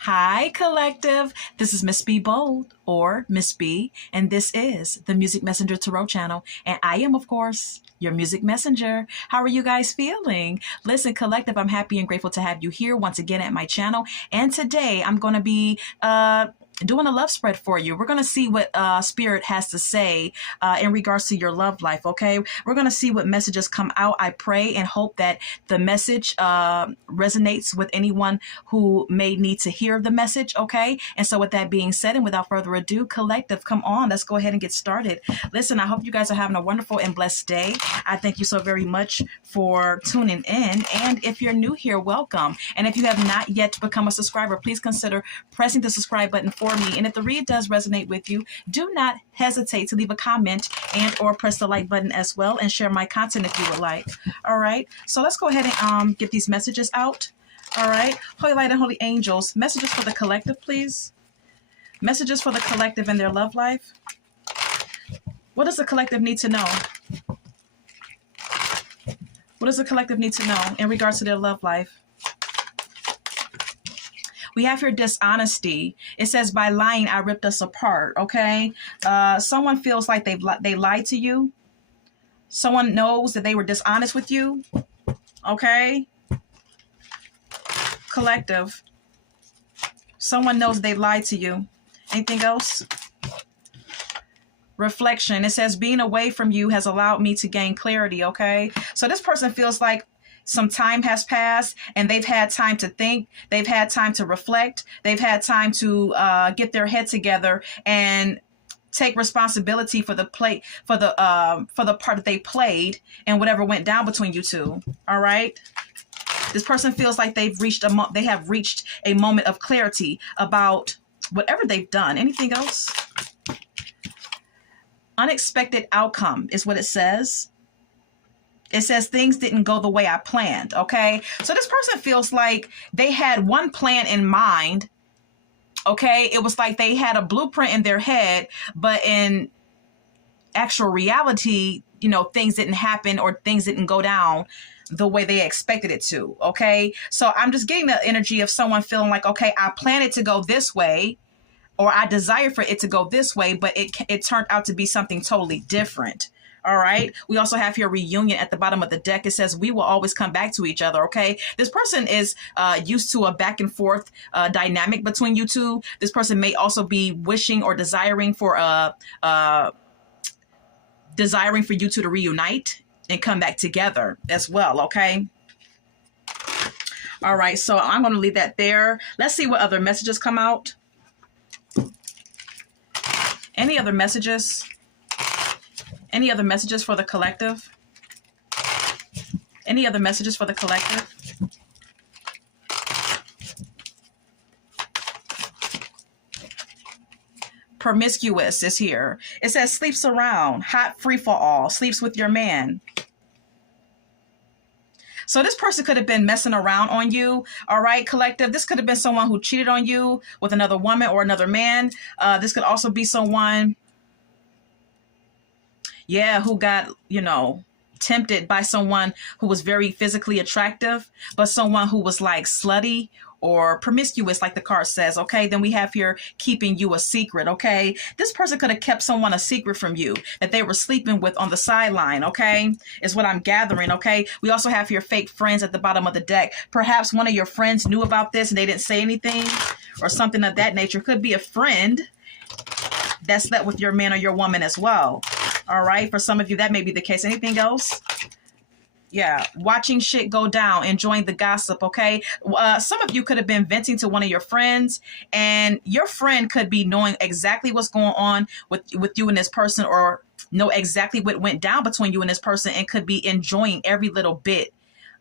Hi, collective. This is Miss B Bold or Miss B, and this is the Music Messenger Tarot channel. And I am, of course, your music messenger. How are you guys feeling? Listen, collective, I'm happy and grateful to have you here once again at my channel. And today I'm going to be doing a love spread for you. We're going to see what Spirit has to say in regards to your love life, okay? We're going to see what messages come out. I pray and hope that the message resonates with anyone who may need to hear the message, okay? And so with that being said, and without further ado, collective, come on, let's go ahead and get started. Listen, I hope you guys are having a wonderful and blessed day. I thank you so very much for tuning in. And if you're new here, welcome. And if you have not yet become a subscriber, please consider pressing the subscribe button for me. And if the read does resonate with you, do not hesitate to leave a comment and or press the like button as well and share my content if you would like. All right. So let's go ahead and get these messages out. All right. Holy light and holy angels, messages for the collective, please. Messages for the collective and their love life. What does the collective need to know? What does the collective need to know in regards to their love life? We have here dishonesty. It says, by lying, I ripped us apart. Okay. Someone feels like they lied to you. Someone knows that they were dishonest with you. Okay. Collective. Someone knows they lied to you. Anything else? Reflection. It says, being away from you has allowed me to gain clarity. Okay. So this person feels like some time has passed and they've had time to think. They've had time to reflect. They've had time to get their head together and take responsibility for the for the part that they played and whatever went down between you two. All right. This person feels like they have reached a moment of clarity about whatever they've done. Anything else? Unexpected outcome is what it says. It says things didn't go the way I planned. Okay. So this person feels like they had one plan in mind. Okay. It was like they had a blueprint in their head, but in actual reality, you know, things didn't happen or things didn't go down the way they expected it to. Okay. So I'm just getting the energy of someone feeling like, okay, I planned it to go this way, or I desire for it to go this way, but it turned out to be something totally different. All right. We also have here reunion at the bottom of the deck. It says we will always come back to each other. Okay. This person is used to a back and forth dynamic between you two. This person may also be wishing or desiring for you two to reunite and come back together as well. Okay. All right. So I'm going to leave that there. Let's see what other messages come out. Any other messages? Any other messages for the collective? Any other messages for the collective? Promiscuous is here. It says sleeps around, hot free for all, sleeps with your man. So this person could have been messing around on you. All right, collective. This could have been someone who cheated on you with another woman or another man. This could also be someone, who got, tempted by someone who was very physically attractive, but someone who was like slutty or promiscuous, like the card says. Okay, then we have here keeping you a secret. Okay, this person could have kept someone a secret from you that they were sleeping with on the sideline. Okay, is what I'm gathering. Okay, we also have here fake friends at the bottom of the deck. Perhaps one of your friends knew about this and they didn't say anything, or something of that nature. Could be a friend that slept with your man or your woman as well. All right, for some of you that may be the case. Anything else? Yeah, watching shit go down, enjoying the gossip, okay? Some of you could have been venting to one of your friends, and your friend could be knowing exactly what's going on with you and this person, or know exactly what went down between you and this person, and could be enjoying every little bit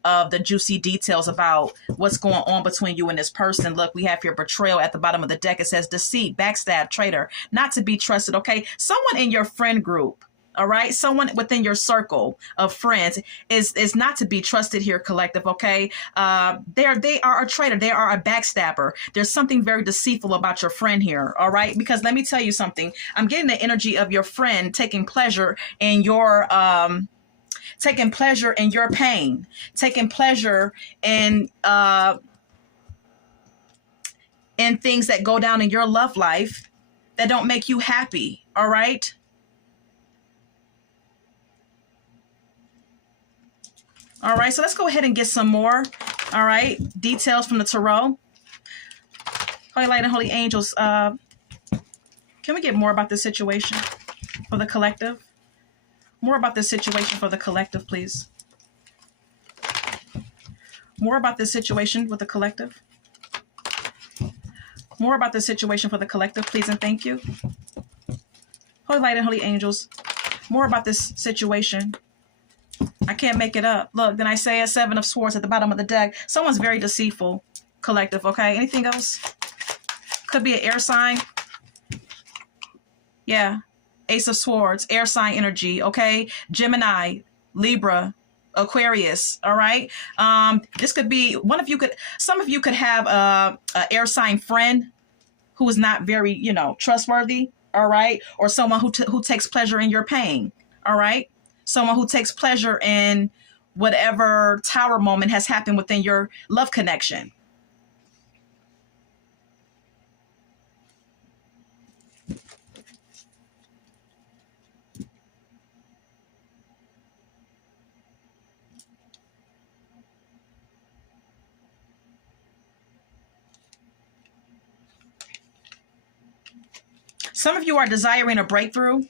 of the juicy details about what's going on between you and this person. Look, we have your betrayal at the bottom of the deck. It says deceit, backstab, traitor, not to be trusted, okay? Someone in your friend group, all right, someone within your circle of friends is not to be trusted here, collective. Okay, they are a traitor. They are a backstabber. There's something very deceitful about your friend here. All right, because let me tell you something. I'm getting the energy of your friend taking pleasure in your pain, taking pleasure in in things that go down in your love life that don't make you happy. All right. All right. So let's go ahead and get some more. All right. Details from the tarot. Holy Light and Holy Angels. Can we get more about this situation for the collective? More about this situation for the collective, please. More about this situation with the collective. More about this situation for the collective, please, and thank you. Holy Light and Holy Angels. More about this situation. I can't make it up. Look, then I say a 7 of Swords at the bottom of the deck. Someone's very deceitful, collective, okay? Anything else? Could be an air sign. Yeah. Ace of Swords, air sign energy, okay? Gemini, Libra, Aquarius, all right? This could be, some of you could have a air sign friend who is not very, trustworthy, all right? Or someone who takes pleasure in your pain, all right? Someone who takes pleasure in whatever tower moment has happened within your love connection. Some of you are desiring a breakthrough.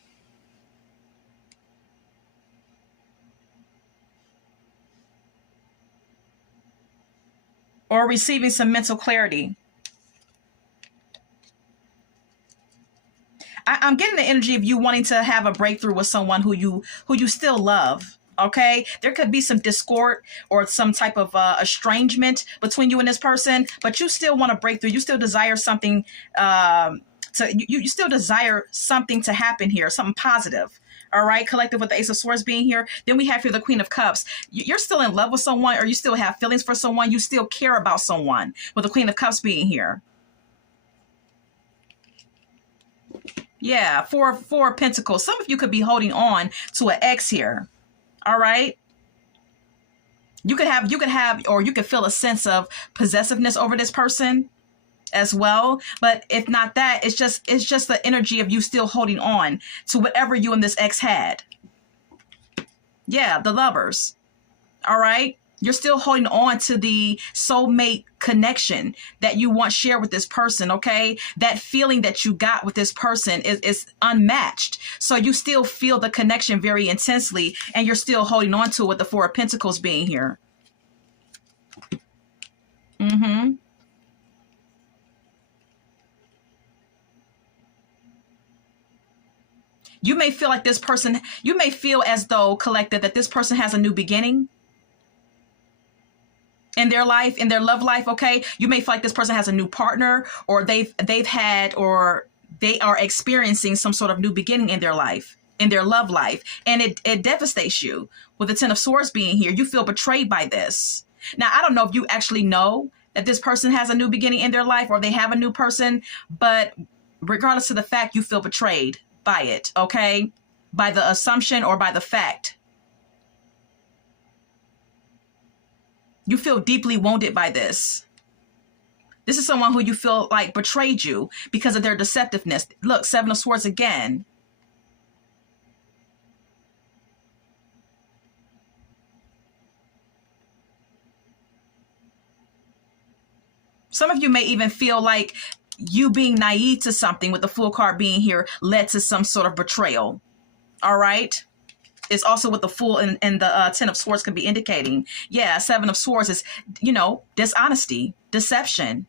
Or receiving some mental clarity. I'm getting the energy of you wanting to have a breakthrough with someone who you still love. Okay, there could be some discord or some type of estrangement between you and this person, but you still want a breakthrough. You still desire something. You still desire something to happen here, something positive. All right, collective with the Ace of Swords being here. Then we have here the Queen of Cups. You're still in love with someone, or you still have feelings for someone. You still care about someone with the Queen of Cups being here. Yeah, Four of Pentacles. Some of you could be holding on to an ex here. All right. You could have, or you could feel a sense of possessiveness over this person as well. But if not that, it's just the energy of you still holding on to whatever you and this ex had. Yeah, the Lovers. All right. You're still holding on to the soulmate connection that you once shared with this person, okay? That feeling that you got with this person is unmatched. So you still feel the connection very intensely, and you're still holding on to it with the Four of Pentacles being here. Mm-hmm. You may feel like you may feel as though, collective, that this person has a new beginning in their life, in their love life, okay? You may feel like this person has a new partner, or they've had, or they are experiencing some sort of new beginning in their life, in their love life. And it devastates you. With the Ten of Swords being here, you feel betrayed by this. Now, I don't know if you actually know that this person has a new beginning in their life, or they have a new person, but regardless of the fact, you feel betrayed by it, okay? By the assumption or by the fact. You feel deeply wounded by this. This is someone who you feel like betrayed you because of their deceptiveness. Look, Seven of Swords again. Some of you may even feel like you being naive to something, with the Fool card being here, led to some sort of betrayal. All right. It's also with the Fool and the Ten of Swords could be indicating. Yeah, Seven of Swords is, dishonesty, deception.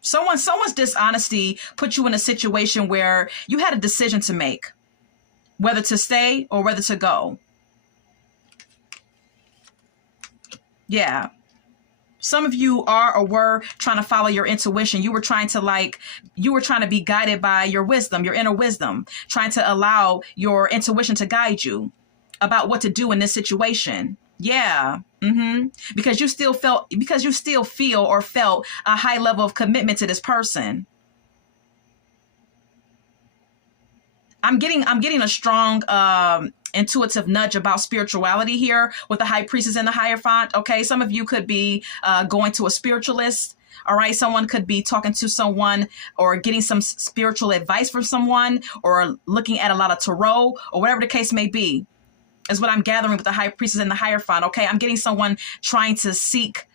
Someone's dishonesty put you in a situation where you had a decision to make, whether to stay or whether to go. Yeah. Some of you are or were trying to follow your intuition. You were trying to be guided by your wisdom, your inner wisdom, trying to allow your intuition to guide you about what to do in this situation. Yeah. Mm-hmm. Because you still feel or felt a high level of commitment to this person. I'm getting a strong intuitive nudge about spirituality here with the High Priestess and the Hierophant. Okay, some of you could be going to a spiritualist. All right, someone could be talking to someone or getting some spiritual advice from someone or looking at a lot of tarot or whatever the case may be, is what I'm gathering with the High Priestess and the Hierophant. Okay, I'm getting someone trying to seek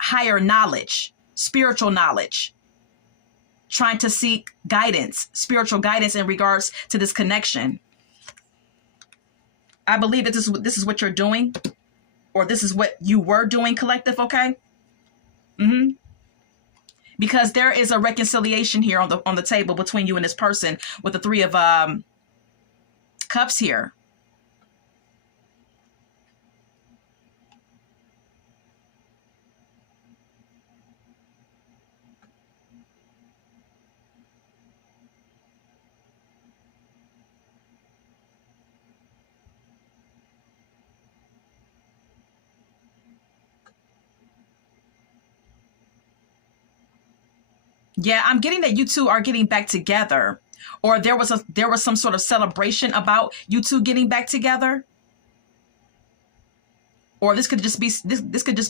higher knowledge, spiritual knowledge, trying to seek guidance, spiritual guidance in regards to this connection. I believe that this is what you're doing, or this is what you were doing, collective. Okay. Because there is a reconciliation here on the table between you and this person with the Three of Cups here. Yeah, I'm getting that you two are getting back together, or there was some sort of celebration about you two getting back together, or this could just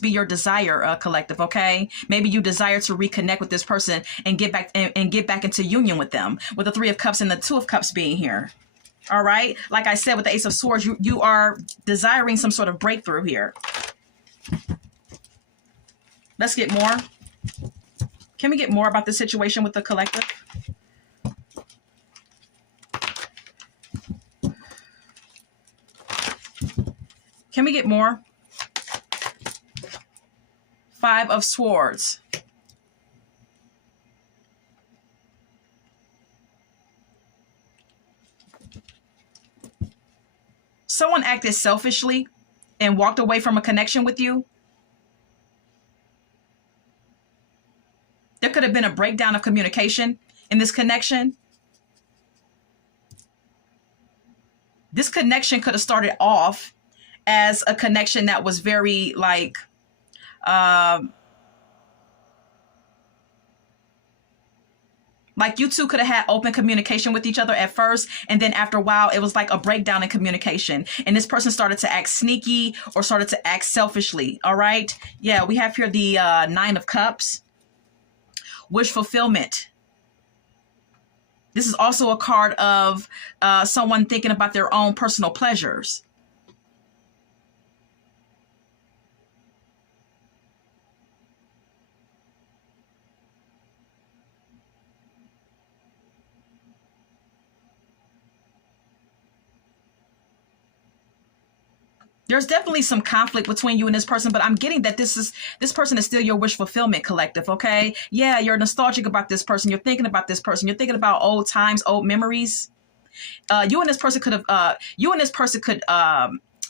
be your desire, collective. Okay, maybe you desire to reconnect with this person and get back and get back into union with them, with the Three of Cups and the Two of Cups being here. All right, like I said, with the Ace of Swords, you are desiring some sort of breakthrough here. Let's get more. Can we get more about the situation with the collective? Can we get more? Five of Swords. Someone acted selfishly and walked away from a connection with you. There could have been a breakdown of communication in this connection. This connection could have started off as a connection that was very like you two could have had open communication with each other at first, and then after a while it was like a breakdown in communication, and this person started to act sneaky or started to act selfishly. All right, yeah, we have here the Nine of Cups. Wish fulfillment. This is also a card of someone thinking about their own personal pleasures. There's definitely some conflict between you and this person, but I'm getting that this person is still your wish fulfillment, collective. Okay, yeah, you're nostalgic about this person. You're thinking about this person. You're thinking about old times, old memories. You and this person could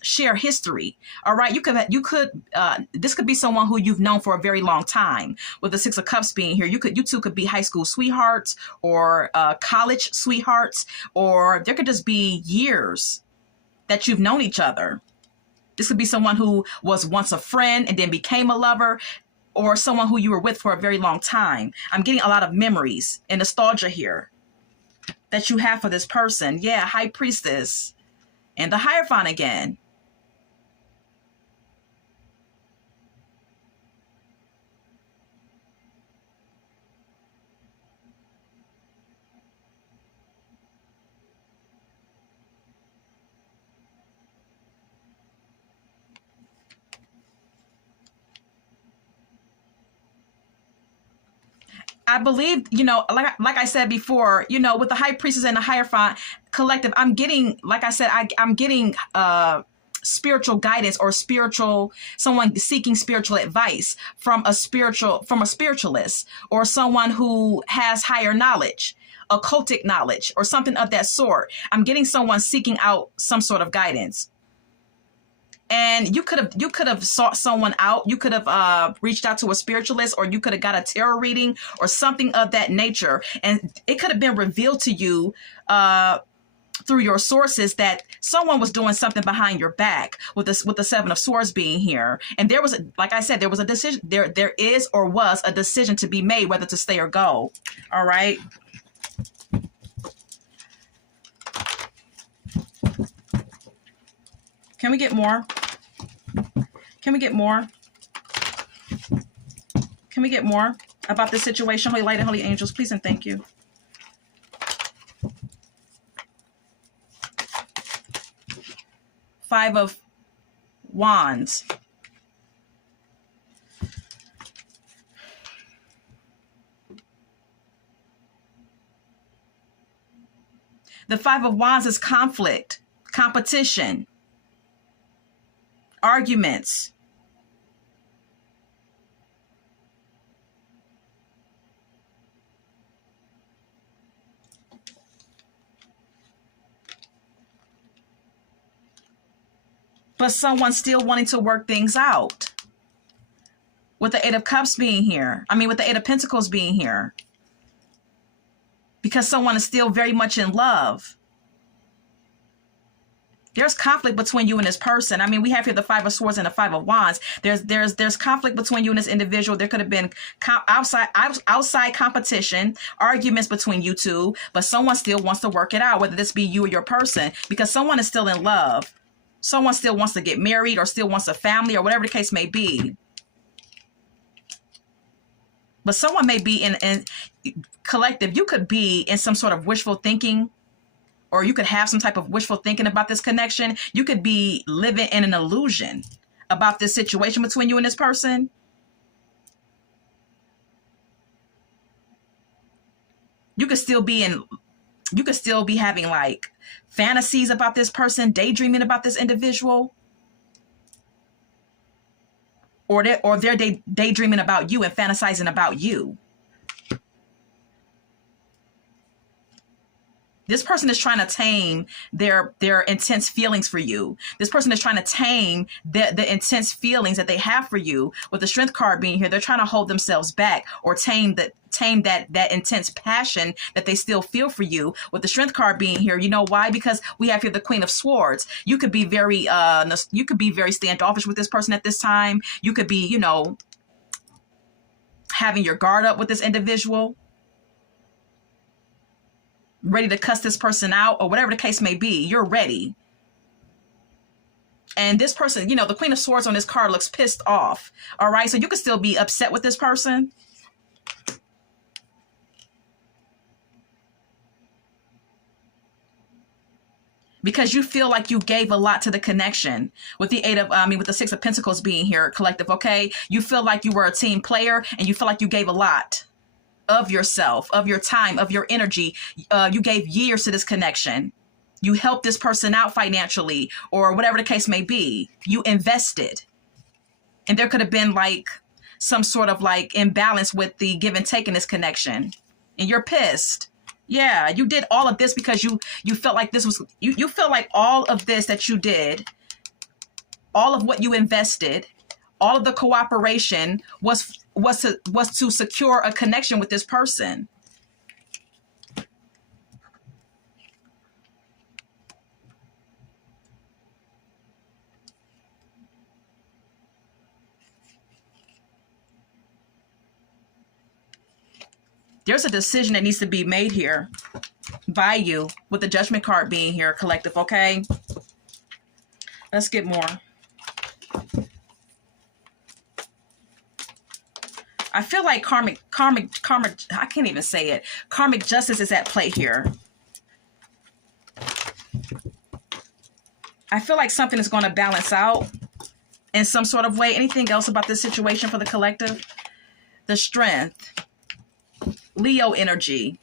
share history. All right, this could be someone who you've known for a very long time. With the Six of Cups being here, you two could be high school sweethearts or college sweethearts, or there could just be years that you've known each other. This could be someone who was once a friend and then became a lover, or someone who you were with for a very long time. I'm getting a lot of memories and nostalgia here that you have for this person. Yeah, High Priestess and the Hierophant again. I believe, like I said before, with the High Priestess and the Hierophant collective, I'm getting, like I said, I'm getting spiritual guidance or someone seeking spiritual advice from a spiritualist or someone who has higher knowledge, occultic knowledge, or something of that sort. I'm getting someone seeking out some sort of guidance. And you could have sought someone out. You could have reached out to a spiritualist, or you could have got a tarot reading or something of that nature. And it could have been revealed to you through your sources that someone was doing something behind your back with the Seven of Swords being here. And there was, like I said, there was a decision. There is or was a decision to be made whether to stay or go. All right. Can we get more? Can we get more? Can we get more about this situation? Holy light and holy angels, please and thank you. Five of Wands. The Five of Wands is conflict, competition, arguments. But someone's still wanting to work things out. With the Eight of Cups being here. I mean, with the Eight of Pentacles being here. Because someone is still very much in love. There's conflict between you and this person. I mean, we have here the Five of Swords and the Five of Wands. There's conflict between you and this individual. There could have been outside competition, arguments between you two, but someone still wants to work it out, whether this be you or your person, because someone is still in love. Someone still wants to get married or still wants a family or whatever the case may be. But someone may be in collective. You could be in some sort of wishful thinking, or you could have some type of wishful thinking about this connection. You could be living in an illusion about this situation between you and this person. You could still be having like fantasies about this person, daydreaming about this individual. Or they're daydreaming about you and fantasizing about you. This person is trying to tame their intense feelings for you. This person is trying to tame the intense feelings that they have for you. With the Strength card being here, they're trying to hold themselves back or tame that intense passion that they still feel for you. With the Strength card being here, you know why? Because we have here the Queen of Swords. You could be very standoffish with this person at this time. You could be, having your guard up with this individual, ready to cuss this person out or whatever the case may be. You're ready. And this person, the Queen of Swords on this card looks pissed off. All right. So you could still be upset with this person. Because you feel like you gave a lot to the connection. With the Six of Pentacles being here, collective, okay? You feel like you were a team player and you feel like you gave a lot of yourself, of your time, of your energy. You gave years to this connection. You helped this person out financially or whatever the case may be. You invested. And there could have been like some sort of like imbalance with the give and take in this connection. And you're pissed. Yeah, you did all of this because you felt like this was, you felt like all of this that you did, all of what you invested, all of the cooperation was to secure a connection with this person. There's a decision that needs to be made here by you with the Judgment card being here, collective, okay? Let's get more. I feel like karmic, I can't even say it. Karmic justice is at play here. I feel like something is going to balance out in some sort of way. Anything else about this situation for the collective? The Strength. Leo energy.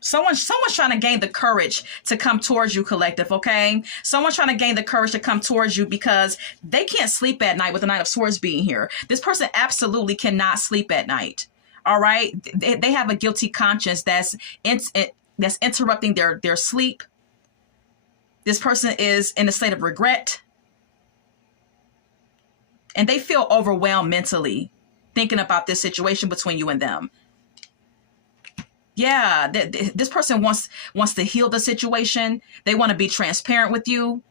Someone's trying to gain the courage to come towards you, collective, okay? Someone's trying to gain the courage to come towards you because they can't sleep at night with the Knight of Swords being here. This person absolutely cannot sleep at night, all right? They have a guilty conscience that's interrupting their sleep. This person is in a state of regret. And they feel overwhelmed mentally thinking about this situation between you and them. Yeah, this person wants to heal the situation. They want to be transparent with you.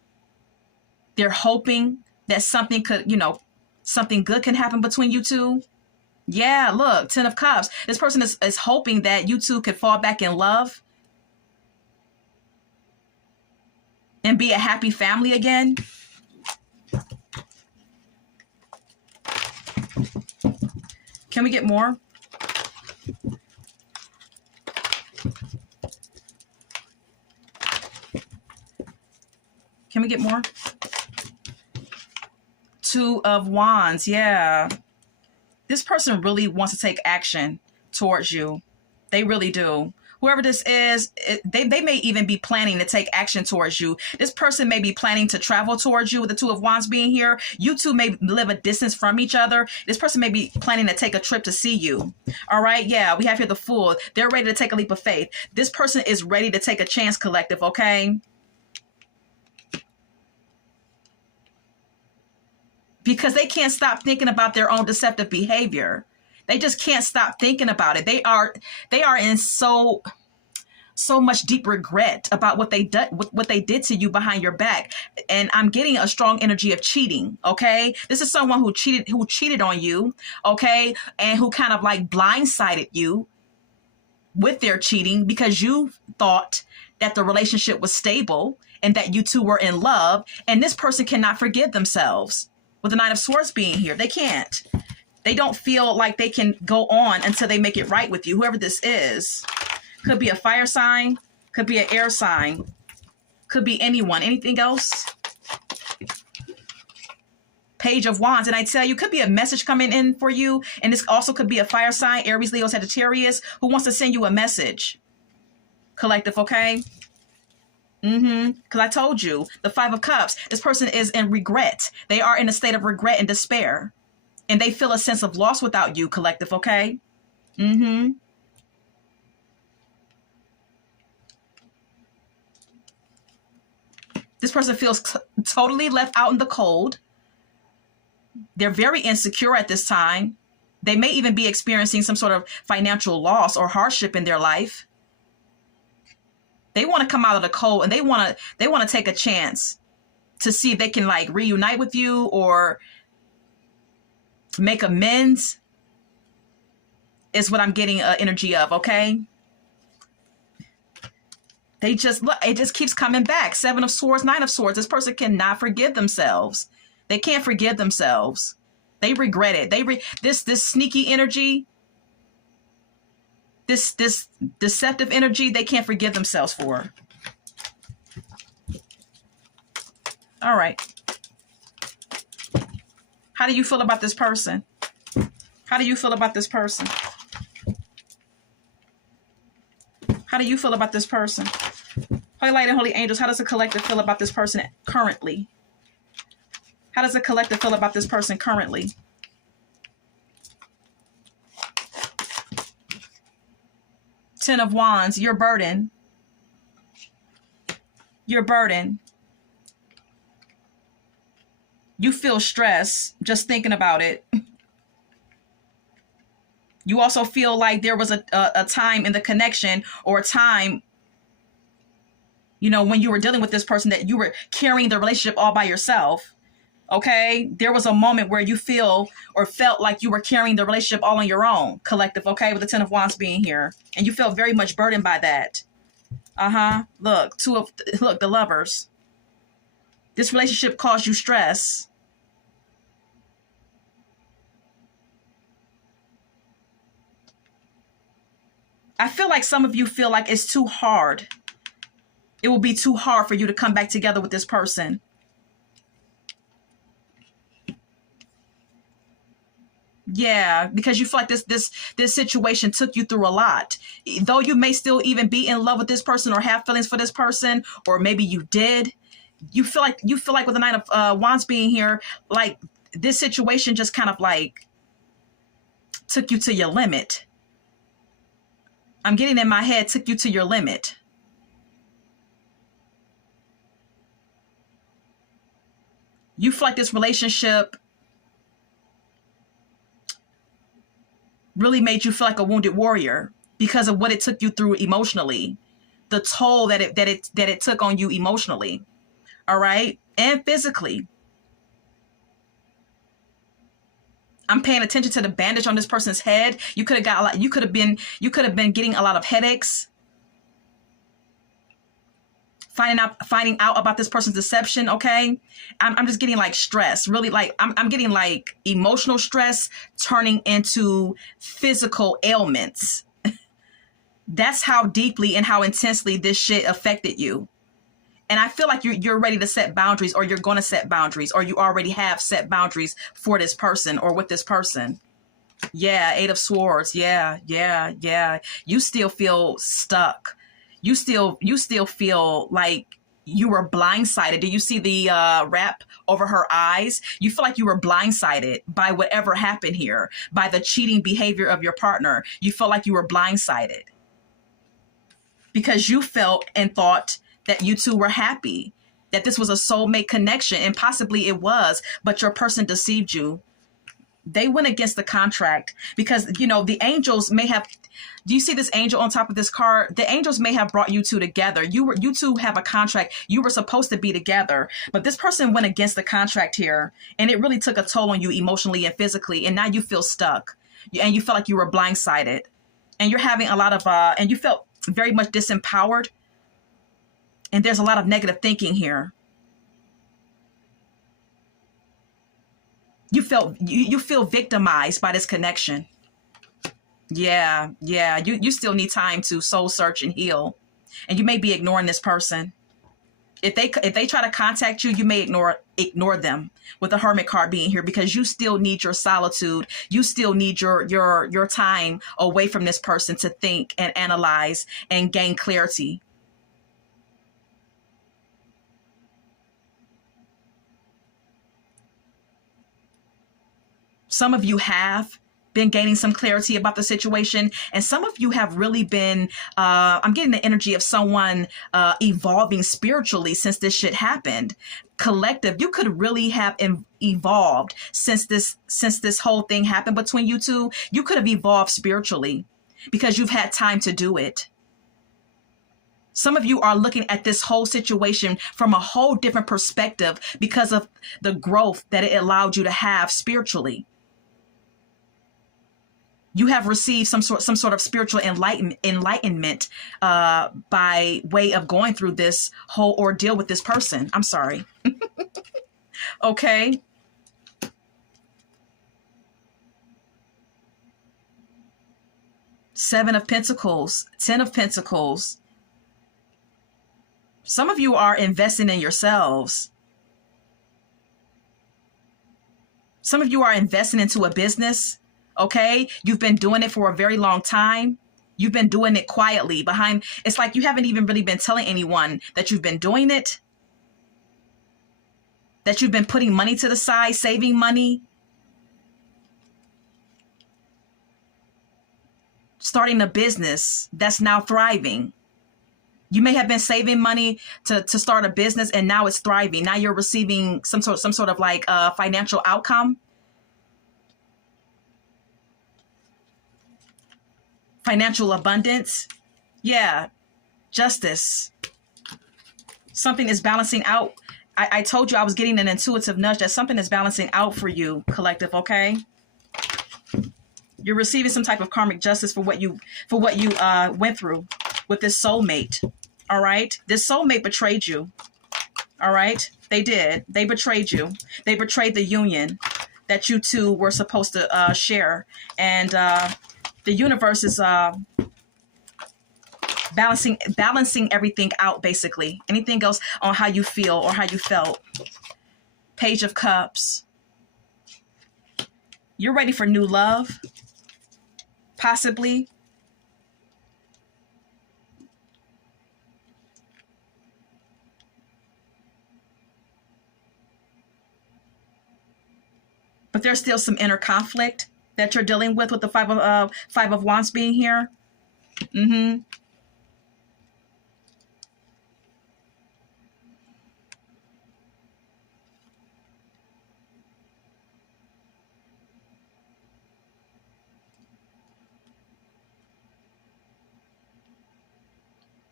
They're hoping that something good can happen between you two. Yeah, look, Ten of Cups. This person is hoping that you two could fall back in love. and be a happy family again. Can we get more? Can we get more? Two of Wands. Yeah. This person really wants to take action towards you. They really do. Whoever this is, they may even be planning to take action towards you. This person may be planning to travel towards you with the Two of Wands being here. You two may live a distance from each other. This person may be planning to take a trip to see you. All right. Yeah. We have here the Fool. They're ready to take a leap of faith. This person is ready to take a chance, collective. Okay. Because they can't stop thinking about their own deceptive behavior. They just can't stop thinking about it. They are in so much deep regret about what they did to you behind your back. And I'm getting a strong energy of cheating. Okay. This is someone who cheated on you. Okay. And who kind of like blindsided you with their cheating because you thought that the relationship was stable and that you two were in love. And this person cannot forgive themselves. With the Nine of Swords being here, they can't. They don't feel like they can go on until they make it right with you. Whoever this is. Could be a fire sign. Could be an air sign. Could be anyone. Anything else? Page of Wands. And I tell you, could be a message coming in for you. And this also could be a fire sign. Aries, Leo, Sagittarius. Who wants to send you a message. Collective, okay? Because I told you, the Five of Cups, this person is in regret. They are in a state of regret and despair. And they feel a sense of loss without you, collective, okay? This person feels totally left out in the cold. They're very insecure at this time. They may even be experiencing some sort of financial loss or hardship in their life. They want to come out of the cold and they want to take a chance to see if they can like reunite with you or make amends is what I'm getting energy of. Okay. They just look, it just keeps coming back. Seven of Swords, Nine of Swords. This person cannot forgive themselves. They can't forgive themselves. They regret it. This sneaky energy, this deceptive energy, they can't forgive themselves for. All right. How do you feel about this person? How do you feel about this person? How do you feel about this person? Holy Light and Holy Angels, how does the collective feel about this person currently? How does the collective feel about this person currently? Ten of Wands, your burden. Your burden. You feel stress just thinking about it. You also feel like there was a time in the connection or a time, you know, when you were dealing with this person that you were carrying the relationship all by yourself. Okay. There was a moment where you feel or felt like you were carrying the relationship all on your own, collective. Okay. With the Ten of Wands being here and you felt very much burdened by that. Look, the Lovers. This relationship caused you stress. I feel like some of you feel like it's too hard. It will be too hard for you to come back together with this person. Yeah, because you feel like this situation took you through a lot. Though you may still even be in love with this person or have feelings for this person, or maybe you did. You feel like with the Nine of Wands being here, like this situation just kind of like took you to your limit. I'm getting in my head, took you to your limit. You feel like this relationship really made you feel like a wounded warrior because of what it took you through emotionally, the toll that it took on you emotionally, all right, and physically. I'm paying attention to the bandage on this person's head. You could have got a lot. You could have been getting a lot of headaches, finding out about this person's deception. Okay. I'm just getting like stress, really, like I'm getting like emotional stress turning into physical ailments. That's how deeply and how intensely this shit affected you. And I feel like you're ready to set boundaries, or you're going to set boundaries, or you already have set boundaries for this person or with this person. Yeah, Eight of Swords. Yeah, yeah, yeah. You still feel stuck. You still feel like you were blindsided. Do you see the wrap over her eyes? You feel like you were blindsided by whatever happened here, by the cheating behavior of your partner. You feel like you were blindsided because you felt and thought that you two were happy, that this was a soulmate connection, and possibly it was, but your person deceived you. They went against the contract because, you know, the angels may have, do you see this angel on top of this card? The angels may have brought you two together. You two have a contract. You were supposed to be together, but this person went against the contract here, and it really took a toll on you emotionally and physically. And now you feel stuck, and you feel like you were blindsided, and you're having a lot of, and you felt very much disempowered. And there's a lot of negative thinking here. You feel victimized by this connection. Yeah, yeah. You still need time to soul search and heal. And you may be ignoring this person. If they try to contact you, you may ignore them, with the Hermit card being here, because you still need your solitude. You still need your time away from this person to think and analyze and gain clarity. Some of you have been gaining some clarity about the situation, and some of you have really been, I'm getting the energy of someone evolving spiritually since this shit happened. Collective, you could really have evolved since this whole thing happened between you two. You could have evolved spiritually because you've had time to do it. Some of you are looking at this whole situation from a whole different perspective because of the growth that it allowed you to have spiritually. You have received some sort of spiritual enlightenment by way of going through this whole ordeal with this person. I'm sorry. Okay. Seven of Pentacles, 10 of Pentacles. Some of you are investing in yourselves. Some of you are investing into a business. Okay, you've been doing it for a very long time. You've been doing it quietly behind. It's like you haven't even really been telling anyone that you've been doing it, that you've been putting money to the side, saving money, starting a business that's now thriving. You may have been saving money to start a business, and now it's thriving. Now you're receiving some sort of like financial outcome. Financial abundance. Yeah. Justice. Something is balancing out. I told you I was getting an intuitive nudge that something is balancing out for you, collective, okay? You're receiving some type of karmic justice for what you went through with this soulmate. All right? This soulmate betrayed you. All right? They did. They betrayed you. They betrayed the union that you two were supposed to share. And the universe is balancing everything out, basically. Anything else on how you feel or how you felt. Page of Cups. You're ready for new love, possibly. But there's still some inner conflict that you're dealing with the Five of Wands being here. Mm-hmm.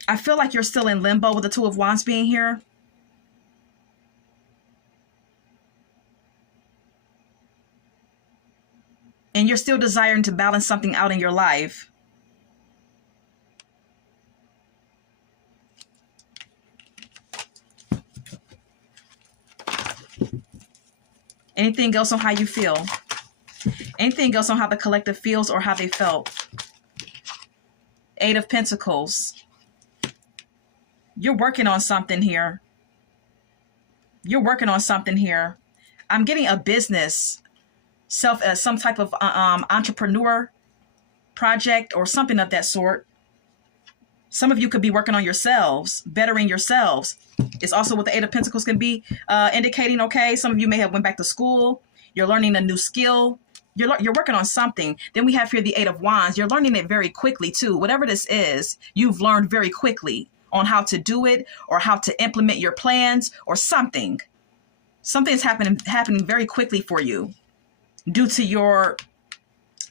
I feel like you're still in limbo with the Two of Wands being here. And you're still desiring to balance something out in your life. Anything else on how you feel? Anything else on how the collective feels or how they felt? Eight of Pentacles. You're working on something here. You're working on something here. I'm getting a business, some type of entrepreneur project or something of that sort. Some of you could be working on yourselves, bettering yourselves. It's also what the Eight of Pentacles can be indicating, okay? Some of you may have went back to school. You're learning a new skill. You're working on something. Then we have here the Eight of Wands. You're learning it very quickly too. Whatever this is, you've learned very quickly on how to do it or how to implement your plans or something. Something is happening very quickly for you due to your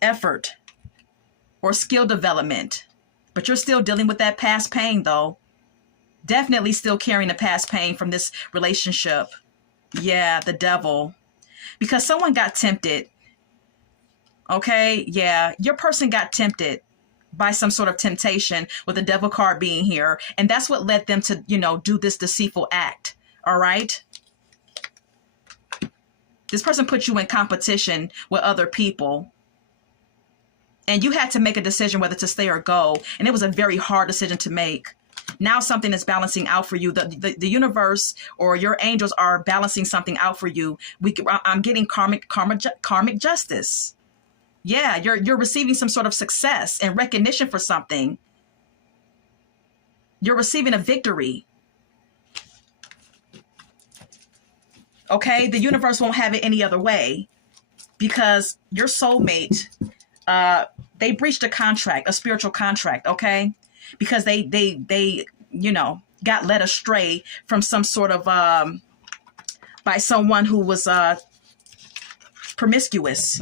effort or skill development. But you're still dealing with that past pain though. Definitely still carrying the past pain from this relationship. Yeah, the Devil. Because someone got tempted. Okay, yeah, your person got tempted by some sort of temptation with the Devil card being here. And that's what led them to, do this deceitful act. All right. This person put you in competition with other people. And you had to make a decision whether to stay or go. And it was a very hard decision to make. Now something is balancing out for you. The universe or your angels are balancing something out for you. I'm getting karmic justice. Yeah, you're receiving some sort of success and recognition for something. You're receiving a victory. Okay, the universe won't have it any other way because your soulmate, they breached a contract, a spiritual contract, okay? Because they got led astray from some sort of, by someone who was promiscuous,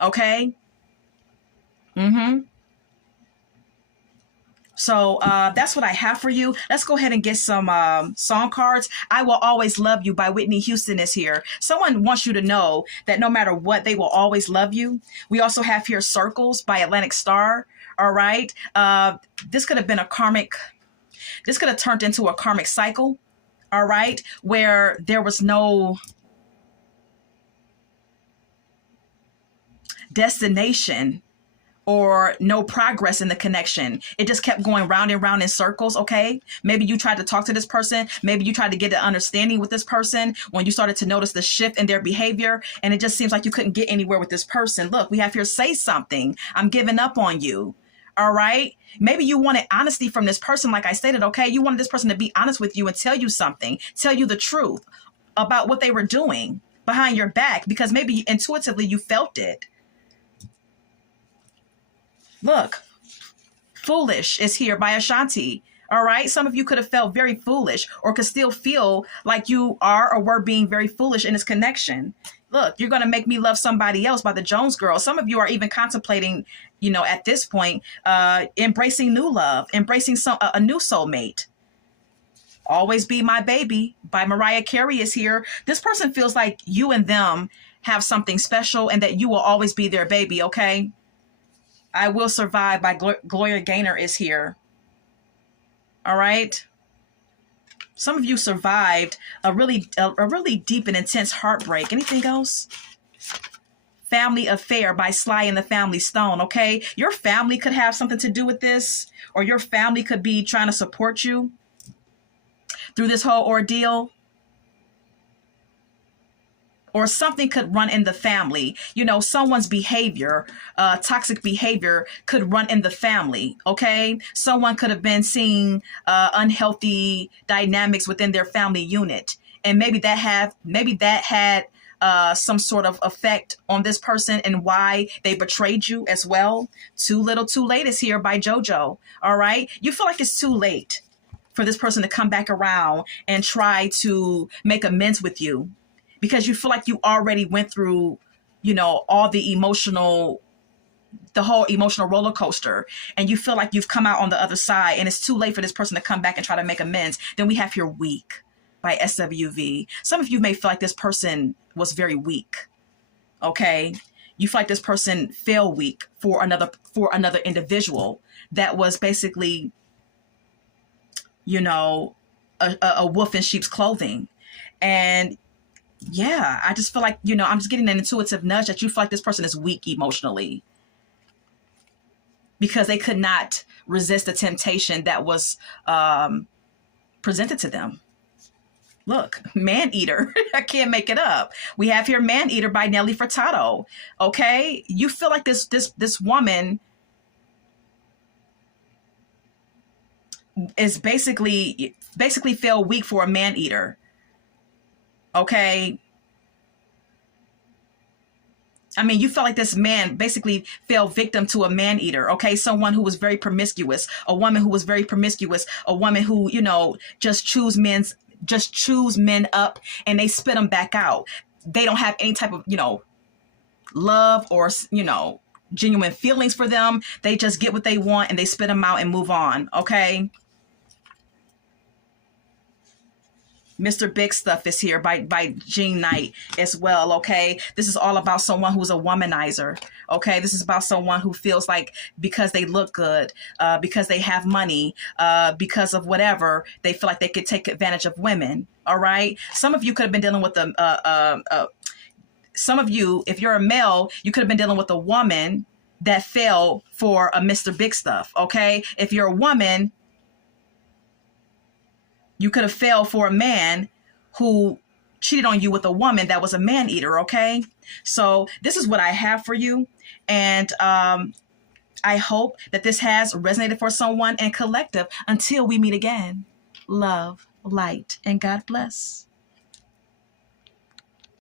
okay? So that's what I have for you. Let's go ahead and get some song cards. I Will Always Love You by Whitney Houston is here. Someone wants you to know that no matter what, they will always love you. We also have here Circles by Atlantic Star. All right. This could have been this could have turned into a karmic cycle. All right. Where there was no destination or no progress in the connection. It just kept going round and round in circles, okay? Maybe you tried to talk to this person. Maybe you tried to get an understanding with this person when you started to notice the shift in their behavior, and it just seems like you couldn't get anywhere with this person. Look, we have here, say something. I'm giving up on you, all right? Maybe you wanted honesty from this person, like I stated, okay? You wanted this person to be honest with you and tell you something, tell you the truth about what they were doing behind your back, because maybe intuitively you felt it. Look, Foolish is here by Ashanti. All right. Some of you could have felt very foolish or could still feel like you are or were being very foolish in this connection. Look, You're Going to Make Me Love Somebody Else by the Jones Girls. Some of you are even contemplating, at this point, embracing new love, embracing a new soulmate. Always Be My Baby by Mariah Carey is here. This person feels like you and them have something special and that you will always be their baby. Okay. I Will Survive by Gloria Gaynor is here. All right. Some of you survived a really deep and intense heartbreak. Anything else? Family Affair by Sly and the Family Stone. Okay. Your family could have something to do with this, or your family could be trying to support you through this whole ordeal. Or something could run in the family. Someone's behavior, toxic behavior could run in the family, okay? Someone could have been seeing unhealthy dynamics within their family unit. And maybe that had some sort of effect on this person and why they betrayed you as well. Too Little Too Late is here by JoJo, all right? You feel like it's too late for this person to come back around and try to make amends with you, because you feel like you already went through, all the whole emotional roller coaster, and you feel like you've come out on the other side and it's too late for this person to come back and try to make amends. Then we have here Weak by SWV. Some of you may feel like this person was very weak. Okay. You feel like this person fell weak for another individual that was basically, a wolf in sheep's clothing. And Yeah, I just feel like, you know, I'm just getting an intuitive nudge that you feel like this person is weak emotionally because they could not resist the temptation that was presented to them. Look, Man Eater. I can't make it up. We have here Man Eater by Nelly Furtado. Okay? You feel like this woman is basically feel weak for a man eater. Okay? I mean, you felt like this man basically fell victim to a man eater, okay? Someone who was very promiscuous, a woman who was very promiscuous, a woman who, you know, just choose men up and they spit them back out. They don't have any type of, you know, love or, you know, genuine feelings for them. They just get what they want and they spit them out and move on, okay? Mr. Big Stuff is here by Jean Knight as well, okay? This is all about someone who's a womanizer, okay? This is about someone who feels like because they look good, because they have money, because of whatever, they feel like they could take advantage of women, all right? Some of you could have been dealing with some of you, if you're a male, you could have been dealing with a woman that fell for a Mr. Big Stuff, okay? If you're a woman, you could have fell for a man who cheated on you with a woman that was a man eater, okay? So this is what I have for you. And I hope that this has resonated for someone. And collective, until we meet again, love, light, and God bless.